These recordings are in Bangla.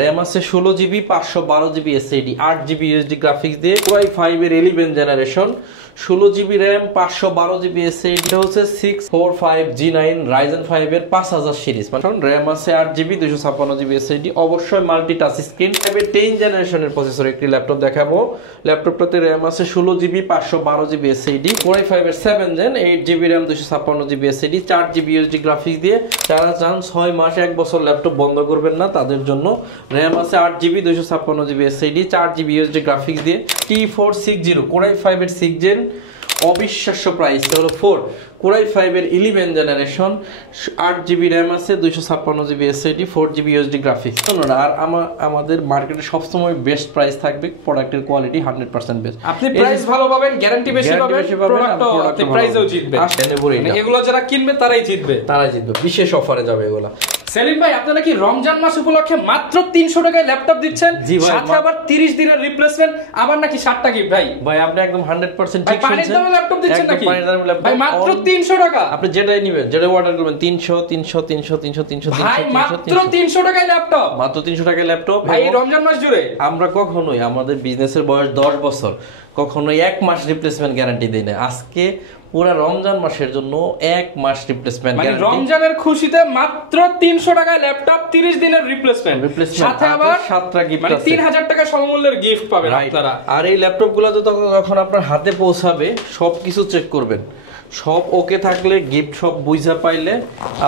RAM আছে 16GB 512GB SSD 8GB USD graphics দিয়ে Core i5 এর 11 generation 16GB RAM 512GB SSD এটা হচ্ছে 645G9 Ryzen 5 এর 5000 সিরিজ মানে RAM আছে 8GB 256GB SSD অবশ্যই মাল্টি টাচ স্ক্রিন 10 জেনারেশনের প্রসেসর একটি ল্যাপটপ দেখাবো ল্যাপটপটাতে RAM আছে 16GB 512GB SSD Core i5 এর 7 gen 8GB RAM 256GB SSD 4GB USD graphics দিয়ে যারা চান 6 মাস 1 বছর ল্যাপটপ বন্ধ করবেন না তাদের জন্য RAM আছে 8GB 256GB SSD 4GB USD graphics দিয়ে T460 Core i5 এর 6 জেন অবিশ্বাস্য প্রাইস হলো 4 Core i5 এর 11 জেনারেশন 8GB RAM আছে 256GB SSD 4GB USD graphics আর আমাদের মার্কেটে সবসময় বেস্ট প্রাইস থাকবে প্রোডাক্টের কোয়ালিটি 100% বেস্ট আপনি প্রাইস ভালো পাবেন গ্যারান্টি বেশি পাবেন প্রোডাক্টও আপনি প্রাইসও জিতবেন মানে এগুলো যারা কিনবে তারাই জিতবে বিশেষ অফারে যাবে এগুলো সেলিম ভাই আপনারা কি রমজান মাস উপলক্ষে মাত্র 300 টাকায় ল্যাপটপ দিচ্ছেন সাথে আবার 30 দিনের রিপ্লেসমেন্ট আবার নাকি 60 টাকা ভাই আপনি একদম 100% ঠিক শুনছেন পানির দামে ল্যাপটপ দিচ্ছেন নাকি ভাই মাত্র 300 টাকা আপনি যেটাই নেবেন যেটা অর্ডার করবেন 300 ভাই মাত্র 300 টাকায় ল্যাপটপ মাত্র 300 টাকায় ল্যাপটপ ভাই রমজান মাস জুড়ে আমরা কখনোই আমাদের বিজনেসের বয়স 10 বছর কখনোই 1 মাস রিপ্লেসমেন্ট গ্যারান্টি দেই না আজকে পুরো রমজান মাসের জন্য 1 মাস রিপ্লেসমেন্ট গ্যারান্টি মানে রমজানের খুশিতে মাত্র 300 টাকায় ল্যাপটপ 30 দিনের রিপ্লেসমেন্ট সাথে আবার 7টা গিফট আছে মানে 3000 টাকা সমমূল্যের গিফট পাবেন আপনারা আর এই ল্যাপটপগুলো যখন আপনার হাতে পৌঁছাবে সবকিছু চেক করবেন সব ওকে থাকলে গিফট সব বুঝা পাইলে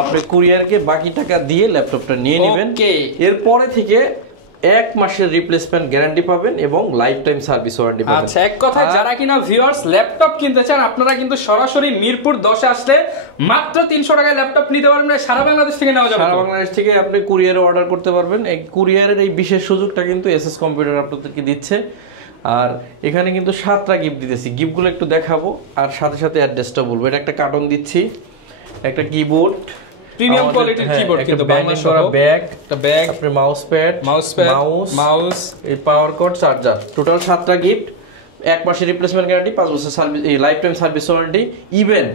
আপনি কুরিয়ারকে বাকি টাকা দিয়ে ল্যাপটপটা নিয়ে নেবেন এরপরে থেকে 1 মাসের রিপ্লেসমেন্ট গ্যারান্টি পাবেন এবং লাইফ টাইম সার্ভিস ওয়ারেন্টি পাবেন আচ্ছা এক কথায় যারা কিনা ভিউয়ার্স ল্যাপটপ কিনতে চান আপনারা কিন্তু সরাসরি মিরপুর 10 আসলে মাত্র 300 টাকায় ল্যাপটপ নিতে পারবেন সারা বাংলাদেশ থেকে নেওয়া যাবে সারা বাংলাদেশ থেকে আপনি কুরিয়ারে অর্ডার করতে পারবেন এই কুরিয়ারের এই বিশেষ সুযোগটা কিন্তু এসএস কম্পিউটার আপনাদেরকে দিচ্ছে আর এখানে কিন্তু 7টা গিফট দিতেছি গিফটগুলো একটু দেখাবো আর সাথে সাথে অ্যাড্রেসটা বলবো এটা একটা কার্টন দিচ্ছি একটা কিবোর্ড প্রিমিয়াম কোয়ালিটির কিবোর্ড কিন্তু বাংলা সহ একটা ব্যাগ আপনার মাউস এই পাওয়ার কর্ড চার্জার টোটাল 7টা গিফট 1 মাসের রিপ্লেসমেন্ট গ্যারান্টি 5 বছর সার্ভিস এই life time service warranty even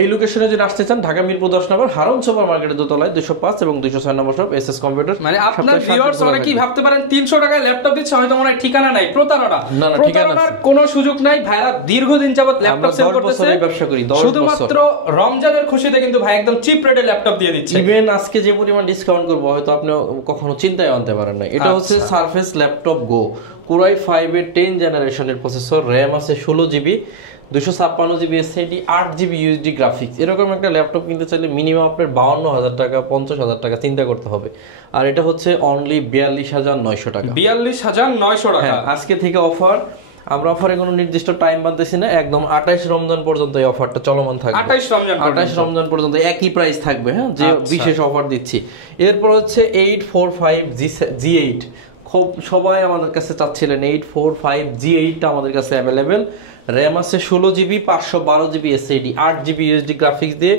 এই লোকেশনে যদি আসতে চান ঢাকা মিরপুর 10 নম্বর হারুন সুপার মার্কেটের দোতলায় 205 এবং 206 নম্বর শপ এসএস কম্পিউটার মানে আপনার ভিউয়ার্স অনেকেই ভাবতে পারেন 300 টাকায় ল্যাপটপ দিচ্ছে হয়তো মনে হয় ঠিকানা নাই প্রতারণা না প্রতারণার কোনো সুযোগ নাই ভাইরা দীর্ঘদিন যাবত ল্যাপটপ সেল করতেছে ব্যবসা করি 10 বছর শুধুমাত্র রমজানের খুশিতে কিন্তু ভাই একদম চিপ রেটে ল্যাপটপ দিয়ে দিচ্ছে ইভেন আজকে যে পরিমাণ ডিসকাউন্ট করব হয়তো আপনি কখনো চিন্তায় আনতে পারেন না এটা হচ্ছে সারফেস ল্যাপটপ গো Core i5 এর 10 জেনারেশনের প্রসেসর RAM আছে 16GB 256GB SSD 8GB USD graphics এরকম একটা ল্যাপটপ কিনতে চাইলে মিনিমাম আপনার 52000 টাকা 50000 টাকা চিন্তা করতে হবে আর এটা হচ্ছে অনলি 42900 টাকা 42900 টাকা আজকে থেকে অফার আমরা অফারে কোনো নির্দিষ্ট টাইম বানতেছি না একদম 28 রমজান পর্যন্ত এই অফারটা চলমান থাকবে 28 রমজান পর্যন্ত একই প্রাইস থাকবে হ্যাঁ যে বিশেষ অফার দিচ্ছি এরপর হচ্ছে 845G8 খুব সবাই আমাদের কাছে চাচ্ছিলেন 845G8 টা আমাদের কাছে अवेलेबल RAM আছে 16GB 512GB SSD 8GB USD graphics দিয়ে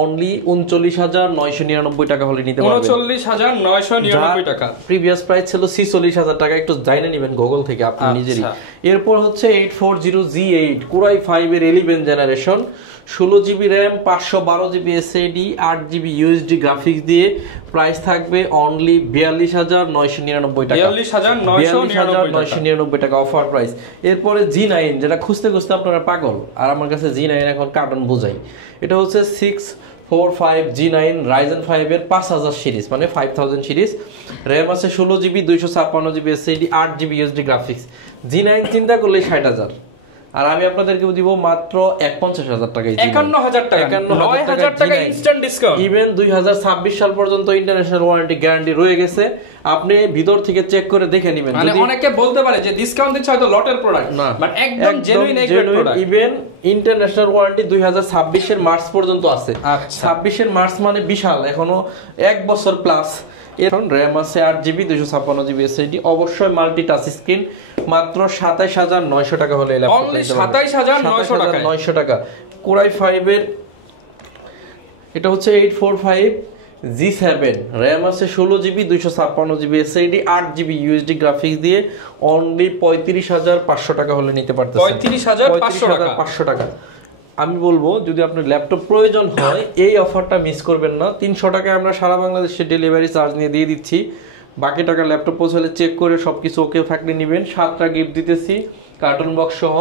অনলি 39999 টাকা হলে নিতে পারবেন 39999 টাকা প্রিভিয়াস প্রাইস ছিল 46000 টাকা একটু জাইনে নেবেন গুগল থেকে আপনি নিজেরই এরপর হচ্ছে 840G8 Core i5 এর 11 generation 16GB RAM 512GB SSD 8GB USD graphics দিয়ে প্রাইস থাকবে অনলি 42999 টাকা 42999 টাকা অফার প্রাইস এরপরে G9 যেটা খুঁজতে আপনারা পাগল আর আমার কাছে G9 এখন কার্টন বোঝাই এটা হচ্ছে 645G9 Ryzen 5 এর 5000 সিরিজ মানে 5000 সিরিজ RAM আছে 16GB 256GB SSD 8GB USD graphics G9 চিন্তা করলে 60000 আর আমি আপনাদেরকে দিব মাত্র 51000 টাকা 51000 টাকা 9000 টাকা ইনস্ট্যান্ট ডিসকাউন্ট ইভেন 2026 সাল পর্যন্ত ইন্টারন্যাশনাল ওয়ারেন্টি গ্যারান্টি রয়ে গেছে আপনি ভিতর থেকে চেক করে দেখে নেবেন মানে অনেকে বলতে পারে যে ডিসকাউন্ট দিচ্ছে হয়তো লটের প্রোডাক্ট বাট একদম genuine product even international warranty 2026 এর মার্চ পর্যন্ত আছে 26 এর মার্চ মানে বিশাল এখনো 1 বছর প্লাস এখন RAM আছে 8GB 256GB SSD অবশ্যই মাল্টি টাচ স্ক্রিন মাত্র 27900 টাকা হলে ল্যাপটপ নিতে পারবেন 27900 টাকা Core i5 এর এটা হচ্ছে 845G7 RAM আছে 16GB 256GB SSD 8GB USD graphics দিয়ে অনলি 35500 টাকা হলে নিতে পারতেছেন 35500 টাকা আমি বলবো যদি আপনার ল্যাপটপ প্রয়োজন হয় এই অফারটা মিস করবেন না 300 টাকায় আমরা সারা বাংলাদেশে ডেলিভারি চার্জ নিয়ে দিয়ে দিচ্ছি বাকি টাকা ল্যাপটপ পৌঁছালে চেক করে সবকিছু ওকে থাকলে নেবেন। 7টা গিফট দিতেছি কার্টুন বক্স সহ।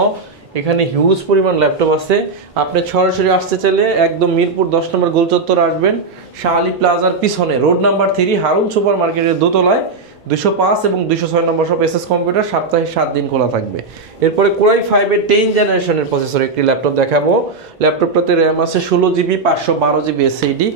এখানে হিউজ পরিমাণ ল্যাপটপ আছে। আপনি সরাসরি আসতে চাইলে একদম মিরপুর 10 নম্বর গোলচত্বর আসবেন, শাহ আলী প্লাজার পিছনে রোড নাম্বার 3 হারুন সুপার মার্কেটের দোতলায় 205 এবং 206 নম্বর সব এসএস কম্পিউটার, সপ্তাহে 7 দিন খোলা থাকবে। এরপরে কোরাই 5 এর 10 জেনারেশনের প্রসেসর একটি ল্যাপটপ দেখাবো। ল্যাপটপটাতে র্যাম আছে 16GB 512GB SSD,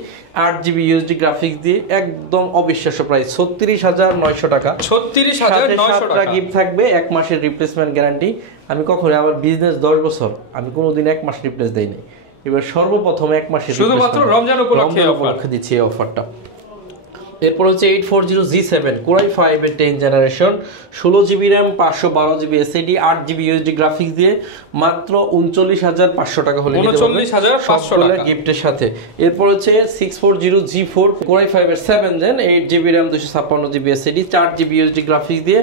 8GB USD graphics দিয়ে একদম অবিশ্বাস্য প্রাইস 36900 টাকা। 36900 টাকা গিফট থাকবে, 1 মাসের রিপ্লেসমেন্ট গ্যারান্টি। আমি কখনো আমার বিজনেস 10 বছর আমি কোনোদিন 1 মাস রিপ্লেস দেই নাই, এবার সর্বপ্রথম 1 মাসের শুধুমাত্র রমজান উপলক্ষে দিচ্ছি এই অফারটা। এরপর হচ্ছে 840G7 কোরাই 5 এর 10 generation, 16GB RAM 512GB SSD, 8GB USD graphics দিয়ে মাত্র 39500 টাকা হলে 39500 টাকা গিফটের সাথে। এরপর হচ্ছে 640G4 কোরাই 5 এর 7 gen, 8GB RAM 256GB SSD, 4GB USD graphics দিয়ে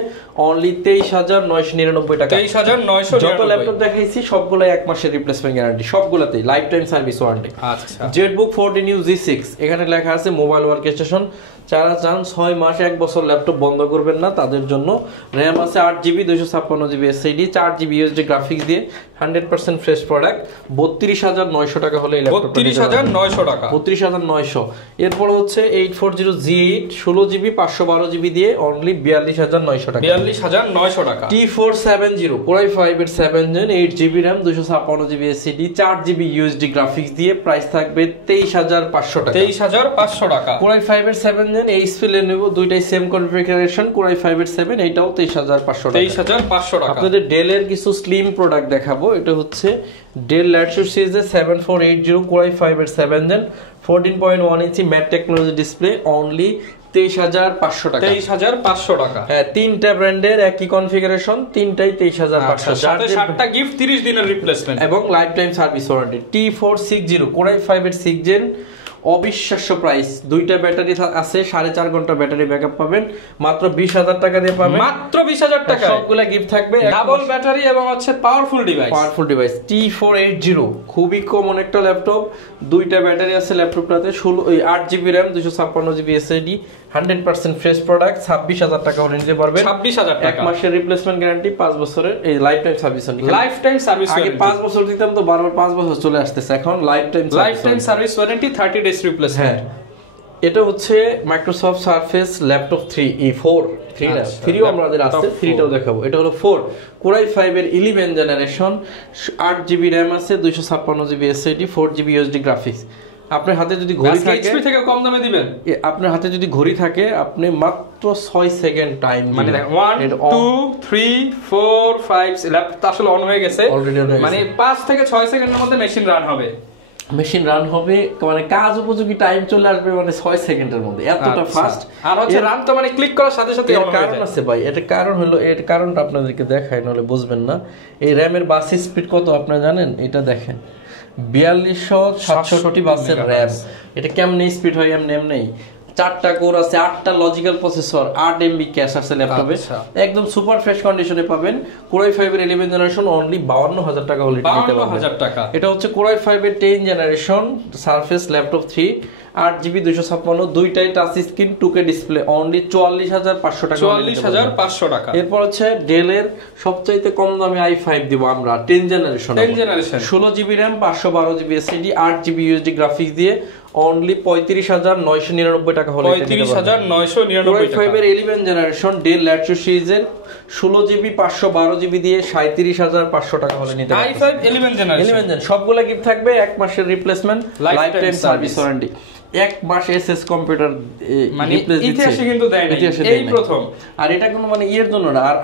অনলি 23999 টাকা। 23999 যত ল্যাপটপ দেখাইছি সবগুলাই 1 মাসের রিপ্লেসমেন্ট গ্যারান্টি, সবগুলাতেই লাইফ টাইম সার্ভিস ওয়ারেন্টি। আচ্ছা, জেটবুক 14U G6, এখানে লেখা আছে মোবাইল ওয়ার্ক স্টেশন। যারা চান 6 মাস 1 বছর ল্যাপটপ বন্ধ করবেন না তাদের জন্য র্যাম আছে 8GB 256GB SSD, 4GB USD graphics দিয়ে 100% ফ্রেশ প্রোডাক্ট। 32900 টাকা হলে এই ল্যাপটপটা 32900 টাকা, 32900। এরপর হচ্ছে 840G8 16GB 512GB দিয়ে অনলি 42900 টাকা, 42900 টাকা। T470 কোরাই 5 এর 7 gen, 8GB RAM 256GB SSD, 4GB USD graphics দিয়ে প্রাইস থাকবে 23500 টাকা, 23500 টাকা। কোরাই 5 এর 7 জেন এইচপি লেনোভো দুইটাই সেম কনফিগারেশন, কোরাই 5 এর 7 এইটাও 23500 টাকা, 23500 টাকা। আপনাদের ডেলের কিছু স্লিম প্রোডাক্ট দেখাবো। এটা হচ্ছে ডেল ল্যাটিটিউড সিরিজের 7480 কোরাই 5 এর 7 gen 14.1 inch matte technology display only 23500 টাকা, 23500 টাকা। হ্যাঁ, তিনটা ব্র্যান্ডের একই কনফিগারেশন, তিনটাই 23500, সাথে 7টা গিফট, 30 দিনের রিপ্লেসমেন্ট এবং life time service warranty. T460 core i 5 এর 6 জেন, অবিশ্বাস্য প্রাইস, দুইটা ব্যাটারি আছে, 4.5 ঘন্টা ব্যাটারি ব্যাকআপ পাবেন মাত্র 20000 টাকা দিয়ে পাবেন, মাত্র 20000 টাকা। সবগুলা গিফট থাকবে, ডাবল ব্যাটারি এবং হচ্ছে পাওয়ারফুল ডিভাইস। T480 খুবই কমন একটা ল্যাপটপ, দুইটা ব্যাটারি আছে ল্যাপটপটাতে, 8GB RAM 256GB SSD, 100% fresh product. 26000 টাকা হলে নিতে পারবেন, 26000 টাকা। 1 মাসের রিপ্লেসমেন্ট গ্যারান্টি, 5 বছরের এই life time service. Life time service আগে 5 বছর দিতাম তো বারবার 5 বছর চলে আসতেছে, এখন life time service warranty, 30 days replacement. এটা হচ্ছে মাইক্রোসফট সারফেস ল্যাপটপ 3 না, 3ও আমাদের আছে, 3টাও দেখাবো। এটা হলো 4 কোরাই 5 এর 11 জেনারেশন, 8GB র্যাম আছে 256GB SSD, 4GB USD graphics. আপনার হাতে যদি ঘড়ি থাকে, এইচপি থেকে কম দামে দিবেন। আপনার হাতে যদি ঘড়ি থাকে আপনি মাত্র 6 সেকেন্ড টাইম, মানে 1 2 3 4 5 ল্যাপটপ আসলে অন হয়ে গেছে অলরেডি, মানে 5 থেকে 6 সেকেন্ডের মধ্যে মেশিন রান হবে, মানে কাজ উপযোগী টাইম চলে আসবে, মানে 6 সেকেন্ডের মধ্যে, এতটা ফাস্ট। আর হচ্ছে রান তো মানে ক্লিক করার সাথে সাথে অন হয়ে যায়। কারণ আছে ভাই, এটা কারণ হলো, এর কারণটা আপনাদেরকে দেখাই, নাহলে বুঝবেন না। এই র‍্যামের বাস স্পিড কত আপনারা জানেন? এটা দেখেন, 4267 বাসের র‍্যাম। এটা কেমনে স্পিড হয় এমনি 4টা কোর আছে, 8টা লজিক্যাল প্রসেসর, 8 MB ক্যাশ আছে ল্যাপটপে, একদম সুপার ফ্রেশ কন্ডিশনে পাবেন। কোরাই 5 এর 11 জেনারেশন অনলি 52000 টাকা হলে নিতে পারবেন। 52000 টাকা। এটা হচ্ছে কোরাই 5 এর 10 জেনারেশন সারফেস ল্যাপটপ 3, 8GB 256, দুইটাই touch screen, 2K display only 44500 টাকা, 44500 টাকা। এরপর হচ্ছে ডেলের সবচাইতে কম দামে i5 দিব আমরা 10 generation, 16GB RAM 512GB SSD, 8GB USD graphics দিয়ে অনলি 35999 টাকা হলে 35999 টাকা। 5 এর 11 জেনারেশন ডেল ল্যাটিটিউড সিরিজের 16GB 512GB দিয়ে 37500 টাকা হলে নিতে পারবেন। i5 11 জেনারেশন সবগুলা গিফট থাকবে, 1 মাসের replacement, life time service warranty, 1 মাস এসএস কম্পিউটার মানে ইতিহাসে কিন্তু দেয় না, এই প্রথম। আর এটা কোনো মানে এর জন্য না, আর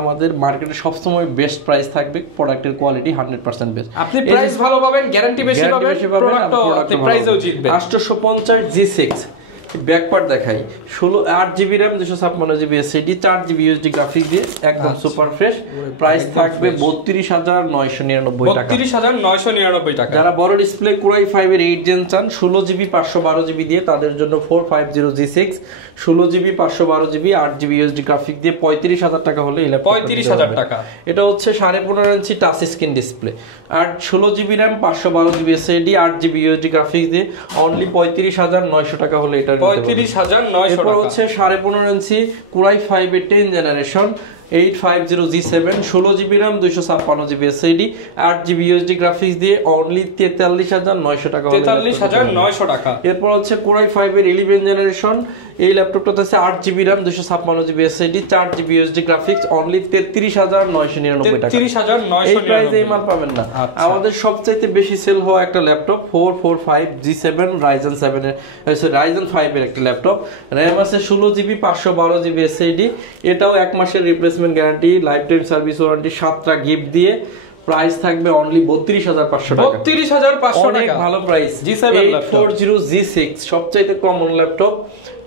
আমাদের মার্কেটে সবসময় বেস্ট প্রাইস থাকবে, প্রোডাক্টের কোয়ালিটি 100% বেস্ট। আপনি প্রাইস ভালো পাবেন, গ্যারান্টি বেশি পাবেন, প্রোডাক্টও প্রাইসেও জিতবে। 850 G6 ব্যাকপার্ট দেখাই, 8GB RAM 256GB SSD, 4GB USD graphics দিয়ে একদম সুপার ফ্রেশ, প্রাইস থাকবে 32999 টাকা, 32999 টাকা। যারা বড় ডিসপ্লে কোরাই 5 এর 8 জেন চান 16GB 512GB দিয়ে, তাদের জন্য 450G6 16GB 512GB 8GB USD graphics দিয়ে 35000 টাকা হলে এই ল্যাপটপ 35000 টাকা। এটা হচ্ছে 15.5 ইঞ্চি টাচ স্ক্রিন ডিসপ্লে, আর 16GB RAM 512GB SSD, 8GB USD graphics দিয়ে অনলি 35900 টাকা হলে এটা সহকারে 35,900 এরপর হচ্ছে 15.5 ইঞ্চি Core i5 এর 10 generation 850G7 16GB RAM 256GB SSD 8GB USD graphics দিয়ে অনলি 43,900 টাকা। 43,900 টাকা। এরপর হচ্ছে Core i5 এর 11 জেনারেশন, এই ল্যাপটপটাতে আছে 8GB RAM 256GB SSD 4GB USD graphics only 33,999 টাকা। 33,999 এই প্রাইসে এই মাল পাবেন না। আমাদের সবচাইতে বেশি সেল হওয়া একটা ল্যাপটপ 445G7 Ryzen 5 এর একটা ল্যাপটপ, RAM আছে 16GB 512GB SSD, এটাও 1 মাসের replacement guarantee, life time service warranty, 7টা গিফট দিয়ে প্রাইস থাকবে অনলি 32,500 টাকা। 32,500 টাকা, অনেক ভালো প্রাইস। G7 ল্যাপটপ 840G6 সবচাইতে কমন ল্যাপটপ,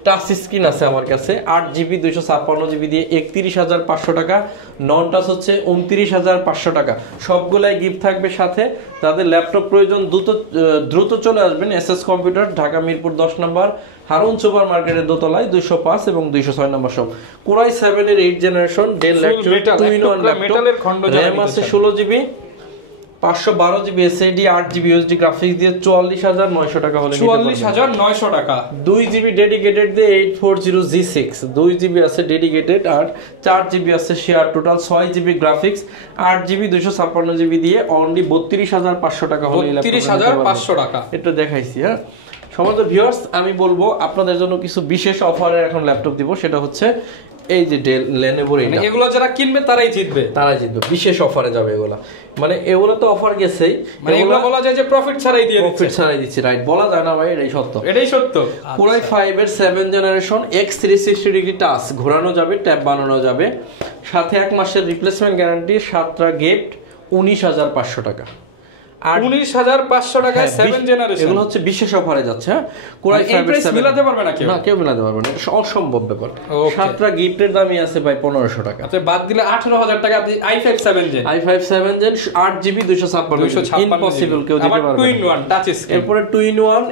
টাচ স্ক্রিন আছে আমার কাছে, 8GB 256GB দিয়ে 31,500 টাকা, নন টাচ হচ্ছে 29,500 টাকা। সবগুলাই গিফট থাকবে সাথে। যাদের ল্যাপটপ প্রয়োজন দ্রুত চলে আসবেন SS computer, Dhaka Mirpur 10 number Harun super মার্কেটের দোতলায় 205 এবং 206 নম্বর শপ। Core i7 এর 8 generation del laptop 2-in-1 laptop, RAM আছে 16GB 512GB SSD 8GB USD graphics দিয়ে 44,900 টাকা হলে 44,900 টাকা। 2GB ডেডিকেটেড দিয়ে 840G6 2GB আছে ডেডিকেটেড, আর 4GB আছে share, total 6GB graphics 8GB 256GB দিয়ে অনলি 32,500 টাকা হলে 32,500 টাকা। এটা দেখাইছি। হ্যাঁ সমস্ত ভিউয়ার্স, আমি বলবো আপনাদের জন্য কিছু বিশেষ অফারে এখন ল্যাপটপ দিব, সেটা হচ্ছে এই যে ডেল Lenovo এগুলো যারা কিনবে তারাই জিতবে, বিশেষ অফারে যাবে এগুলা। মানে এগুলো তো অফার গেছেই, মানে এগুলো বলা যায় যে প্রফিট ছাড়াই দিয়ে দিচ্ছে, প্রফিট ছাড়াই দিচ্ছি, রাইট? বলা যায় না ভাই, এটাই সত্য, এটাই সত্য। Core i5 এর 7 জেনারেশন X360 ডিগ্রি টাচ, ঘোরানো যাবে, ট্যাব বানানো যাবে, সাথে 1 মাসের রিপ্লেসমেন্ট গ্যারান্টি, 7টা গিফট 19,500 টাকা। 19,500 টাকায় 7 জেনারেশন, এগুলো হচ্ছে বিশেষ অফারে যাচ্ছে। Core i5 এর 7 মিলাতে পারবে না কেউ মিলাতে পারবে না, এটা অসম্ভব ব্যাপার। 7টা গিফটের দামই আছে ভাই 1,500 টাকা। আচ্ছা বাদ দিলে 18,000 টাকা i5 7 জেন 8GB 256 ইম্পসিবল কেউ দিতে পারবে না। 2-in-1 টাচ স্ক্রিন, এরপর 2-in-1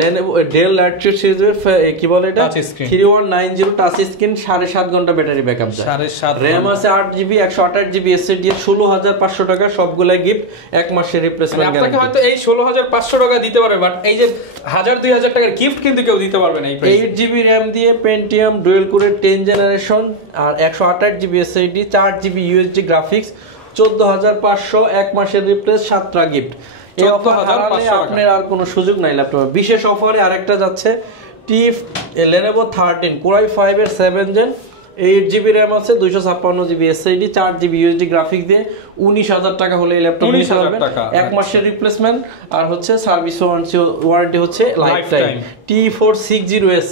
Lenovo ডেল ল্যাটিটিউড সিরিজের কি বলে এটা 3190 টাচ স্ক্রিন, 7.5 ঘন্টা ব্যাটারি ব্যাকআপ যায়, 7.5 RAM আছে 8GB 128GB SSD 16,500 টাকা, সবগুলাই গিফট, 1 মাসের রিপ্লেসমেন্ট গ্যারান্টি। আপনাকে হয়তো এই 16,500 টাকা দিতে পারবে, বাট এই যে 1000-2000 টাকার গিফট কিন্তু কেউ দিতে পারবে না এই প্রাইসে। 8GB RAM দিয়ে Pentium ডুয়াল কোরের 10 জেনারেশন আর 128GB SSD 4GB USD graphics 14,500, 1 মাসের রিপ্লেস, 7টা গিফট। আপনার আর কোনো সুযোগ নাই ল্যাপটপে। বিশেষ অফারে আরেকটা যাচ্ছে Lenovo 13 Core i5 এর 7 জেন 8GB RAM আছে 256GB SSD 4GB USD graphics দিয়ে 19,000 টাকা হলে এই ল্যাপটপ নিতে পারবেন, 1 মাসের রিপ্লেসমেন্ট, আর হচ্ছে সার্ভিস ওয়ারেন্টি হচ্ছে লাইফ টাইম। T460S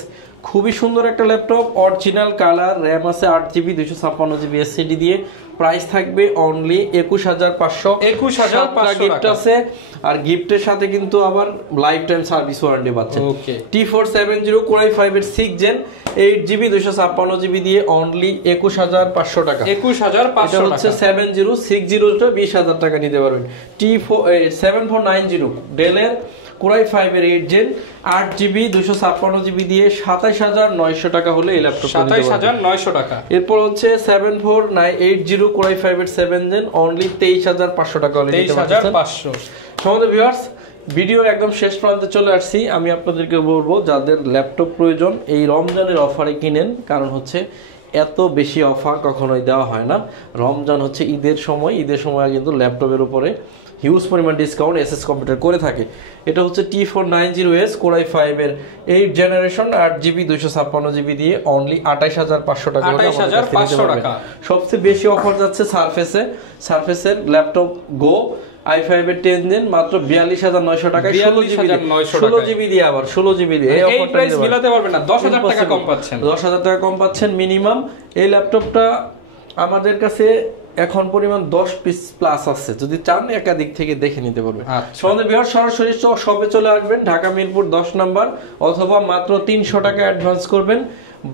খুবই সুন্দর একটা ল্যাপটপ, অরিজিনাল কালার, RAM আছে 8GB 256GB SSD দিয়ে, প্রাইস থাকবে অনলি 21,500। 21,500 গিফট আছে, আর গিফটের সাথে কিন্তু আবার লাইফ টাইম সার্ভিস ওয়ারেন্টি পাচ্ছেন। T470 Core i5 এর 6 জেন 8GB 256GB দিয়ে অনলি 21,500 টাকা। 21,500 টাকা হচ্ছে 7060 টা 20,000 টাকা নিতে পারবেন। T7490 ডেলের Core i5 এর 8 জেন 8GB 256GB দিয়ে 27,900 টাকা হলে এই ল্যাপটপ 27,900 টাকা। এরপর হচ্ছে 7480 Core i5 এর 7 জেন অনলি 23,500 টাকা হলে নিতে পারবেন। 23,500। সম্মানিত ভিউয়ার্স, ভিডিওর একদম শেষ প্রান্তে চলে আসছি। আমি আপনাদেরকে বলবো যাদের ল্যাপটপ প্রয়োজন এই রমজানের অফারে কিনেন, কারণ হচ্ছে এত বেশি অফার কখনোই দেওয়া হয় না। রমজান হচ্ছে ঈদের সময় কিন্তু ল্যাপটপের উপরে হিউজ পরিমাণ ডিসকাউন্ট এসএস কম্পিউটার করে থাকে। এটা হচ্ছে T490S Core i5 এর 8 জেনারেশন 8GB 256GB দিয়ে অনলি 28,500 টাকা। 28,500 টাকা। সবচেয়ে বেশি অফার যাচ্ছে সারফেসের ল্যাপটপ গো i5 এর 10 জেন মাত্র 42,900 টাকায় 16GB দিয়ে, আবার 16GB দিয়ে। এই অফারটা প্রাইস মিলাতে পারবে না, 10,000 টাকা কম পাচ্ছেন, 10,000 টাকা কম পাচ্ছেন মিনিমাম। এই ল্যাপটপটা আমাদের কাছে এখন পরিমাণ 10 পিস প্লাস আছে, যদি চান একাধিক থেকে দেখে নিতে পারবেন। আমাদের বিহার সরাসরি শপে চলে আসবেন, ঢাকা মিরপুর 10 নম্বর, অথবা মাত্র 300 টাকা অ্যাডভান্স করবেন,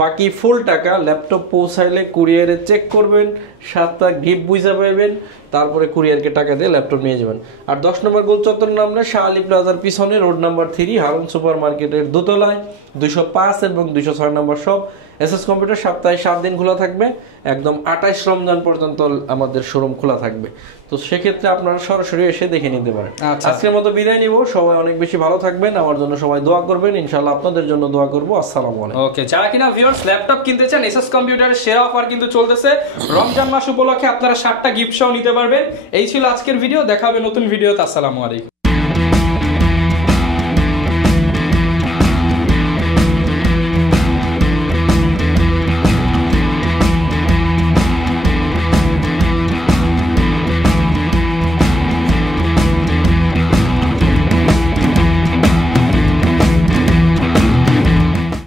বাকি ফুল টাকা ল্যাপটপ পৌঁছাইলে কুরিয়ারে চেক করবেন, 7টা গিফট বুঝে পাইবেন, তারপরে কুরিয়ারকে টাকা দিয়ে ল্যাপটপ নিয়ে যাবেন। আর 10 নম্বর গোল চত্বর নামলে শাহ আলী প্লাজার পিছনে রোড নাম্বার 3 হারুন সুপার মার্কেটের দোতলায় 205 এবং 206 নম্বর শপ। এসএস কম্পিউটার সপ্তাহে 7 দিন খোলা থাকবে, একদম 28 রমজান পর্যন্ত আমাদের শোরুম খোলা থাকবে। তো সেক্ষেত্রে আপনারা সরাসরি এসে দেখে নিতে পারেন। আজকের মতো বিদায় নিব, সবাই অনেক বেশি ভালো থাকবেন, আমার জন্য সবাই দোয়া করবেন, ইনশাআল্লাহ আপনাদের জন্য দোয়া করব। আসসালামু আলাইকুম। ওকে, যারা কিনা ভিউয়ার্স ল্যাপটপ কিনতে চান, এসএস কম্পিউটারের সেরা অফার কিন্তু চলতেছে। রমজান মাস উপলক্ষে আপনারা 7টা গিফট সহ নিতে পারবেন। এই ছিল আজকের ভিডিও, দেখা হবে নতুন ভিডিওতে। আসসালামু আলাইকুম।